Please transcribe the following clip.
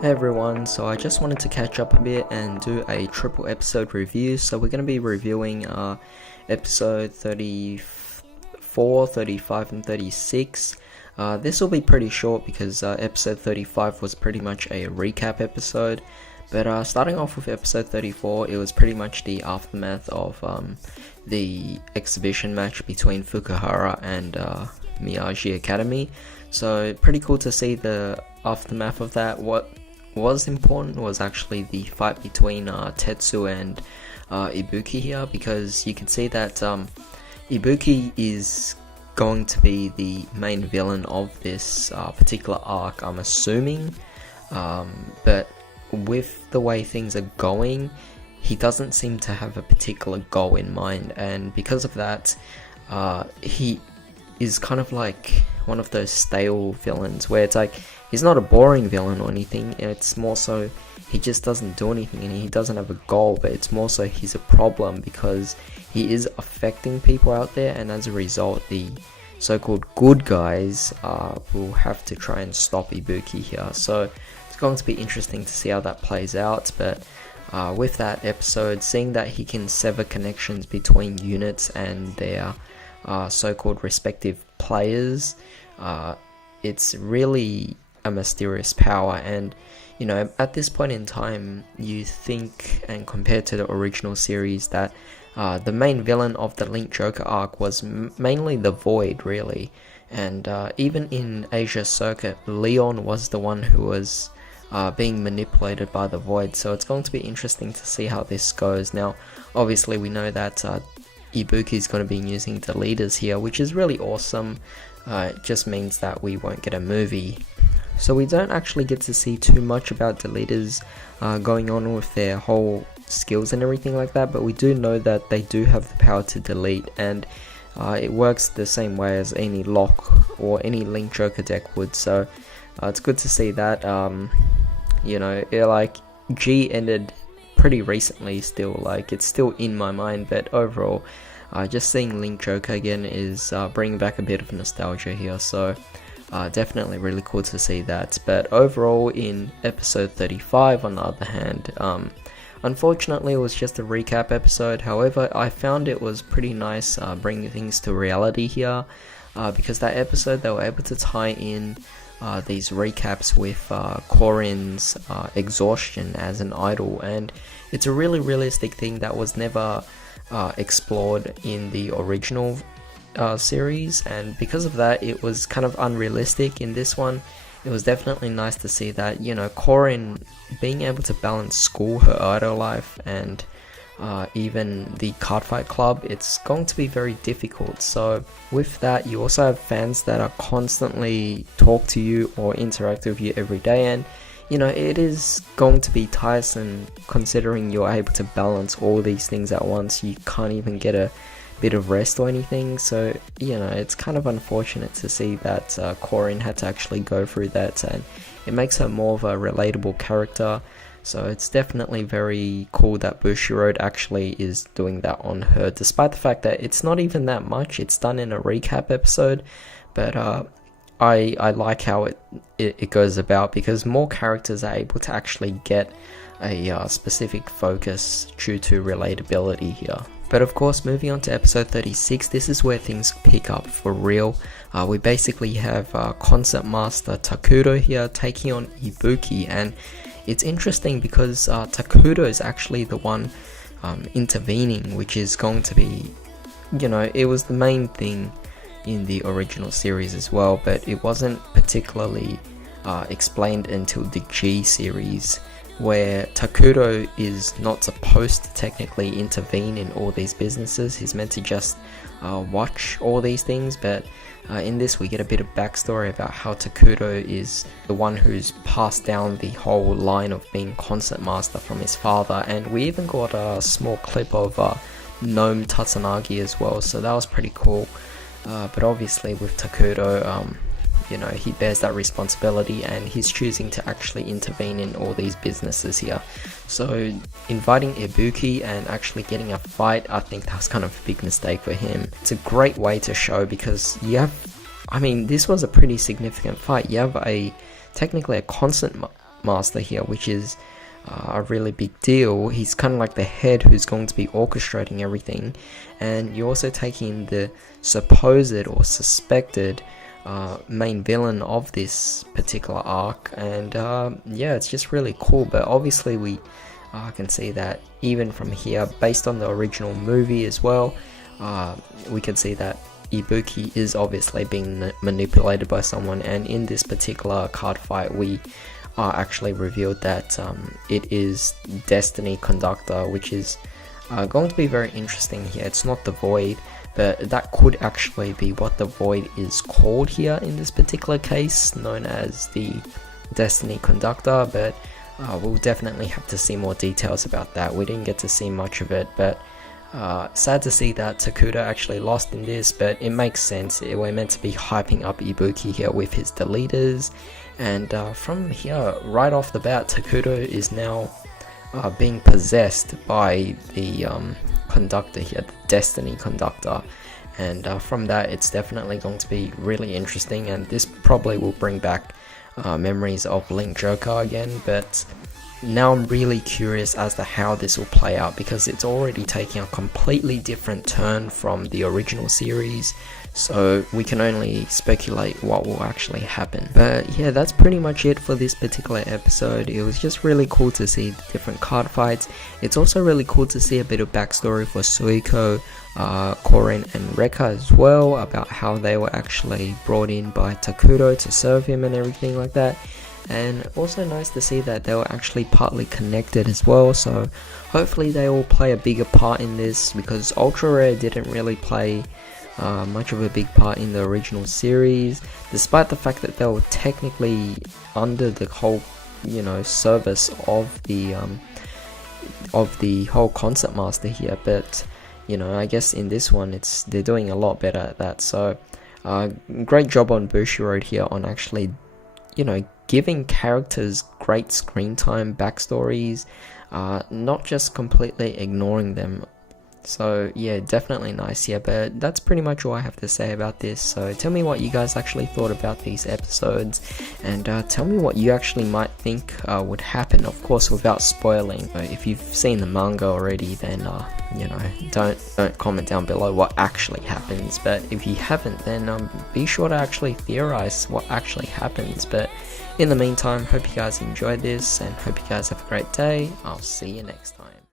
Hey everyone, so I just wanted to catch up a bit and do a triple episode review. So we're going to be reviewing episode 34, 35 and 36. This will be pretty short because episode 35 was pretty much a recap episode. But starting off with episode 34, it was pretty much the aftermath of the exhibition match between Fukuhara and Miyagi Academy. So pretty cool to see the aftermath of that. What was important was actually the fight between Tetsu and Ibuki here, because you can see that Ibuki is going to be the main villain of this particular arc, I'm assuming, but with the way things are going, he doesn't seem to have a particular goal in mind, and because of that, he is kind of like one of those stale villains where it's like he's not a boring villain or anything, it's more so he just doesn't do anything and he doesn't have a goal, but it's more so he's a problem because he is affecting people out there, and as a result the so-called good guys will have to try and stop Ibuki here. So it's going to be interesting to see how that plays out, but with that episode, seeing that he can sever connections between units and their so-called respective players, it's really a mysterious power. And you know, at this point in time, you think, and compared to the original series, that the main villain of the Link Joker arc was mainly the Void, really. And even in Asia Circuit, Leon was the one who was being manipulated by the Void, so it's going to be interesting to see how this goes. Now obviously we know that Ibuki is going to be using the leaders here, which is really awesome. It just means that we won't get a movie, so we don't actually get to see too much about the leaders going on with their whole skills and everything like that, but we do know that they do have the power to delete, and it works the same way as any lock or any Link Joker deck would, so it's good to see that. You know, like G ended pretty recently still, like it's still in my mind, but overall just seeing Link Joker again is bringing back a bit of nostalgia here, so definitely really cool to see that. But overall, in episode 35 on the other hand, unfortunately it was just a recap episode. However, I found it was pretty nice bringing things to reality here, because that episode they were able to tie in these recaps with Corin's exhaustion as an idol, and it's a really realistic thing that was never explored in the original series, and because of that it was kind of unrealistic in this one. It was definitely nice to see that, you know, Corin being able to balance school, her idol life, and even the Cardfight club, it's going to be very difficult. So with that, you also have fans that are constantly talk to you or interact with you every day, and you know, it is going to be tiresome considering you're able to balance all these things at once. You can't even get a bit of rest or anything, so you know, it's kind of unfortunate to see that Corin had to actually go through that, and it makes her more of a relatable character. So it's definitely very cool that Bushiroad actually is doing that on her, despite the fact that it's not even that much. It's done in a recap episode, but I like how it goes about, because more characters are able to actually get a specific focus due to relatability here. But of course, moving on to episode 36, this is where things pick up for real. We basically have Concept Master Takudo here taking on Ibuki, and it's interesting because Takudo is actually the one intervening, which is going to be, you know, it was the main thing in the original series as well, but it wasn't particularly explained until the G series, where Takudo is not supposed to technically intervene in all these businesses. He's meant to just watch all these things, but in this we get a bit of backstory about how Takudo is the one who's passed down the whole line of being Concept Master from his father, and we even got a small clip of Gnome Tatsunagi as well, so that was pretty cool. But obviously with Takudo, you know, he bears that responsibility, and he's choosing to actually intervene in all these businesses here. So inviting Ibuki and actually getting a fight, I think that was kind of a big mistake for him. It's a great way to show, because you have, I mean, this was a pretty significant fight. You have technically a master here, which is a really big deal. He's kind of like the head who's going to be orchestrating everything, and you're also taking the supposed or suspected main villain of this particular arc, and yeah, it's just really cool. But obviously we can see that even from here, based on the original movie as well, we can see that Ibuki is obviously being manipulated by someone, and in this particular card fight we are actually revealed that it is Destiny Conductor, which is going to be very interesting here. It's not the Void, but that could actually be what the Void is called here in this particular case, known as the Destiny Conductor. But we'll definitely have to see more details about that. We didn't get to see much of it, but sad to see that Takuto actually lost in this, but it makes sense. We're meant to be hyping up Ibuki here with his deleters, and from here, right off the bat, Takuto is now being possessed by the conductor here, the Destiny Conductor, and from that it's definitely going to be really interesting, and this probably will bring back memories of Link Joker again. But now I'm really curious as to how this will play out, because it's already taking a completely different turn from the original series, so we can only speculate what will actually happen. But yeah, that's pretty much it for this particular episode. It was just really cool to see the different card fights. It's also really cool to see a bit of backstory for Suiko, Korin and Rekka as well, about how they were actually brought in by Takuto to serve him and everything like that. And also nice to see that they were actually partly connected as well, so hopefully they all play a bigger part in this, because Ultra Rare didn't really play much of a big part in the original series, despite the fact that they were technically under the whole, you know, service of the whole concept master here. But you know, I guess in this one they're doing a lot better at that. So great job on Bushiroad here on actually, you know, giving characters great screen time, backstories, not just completely ignoring them. So yeah, definitely nice here. But that's pretty much all I have to say about this. So tell me what you guys actually thought about these episodes, and tell me what you actually might think would happen, of course without spoiling. If you've seen the manga already, then you know, don't comment down below what actually happens. But if you haven't, then be sure to actually theorize what actually happens. But in the meantime, hope you guys enjoyed this, and hope you guys have a great day. I'll see you next time.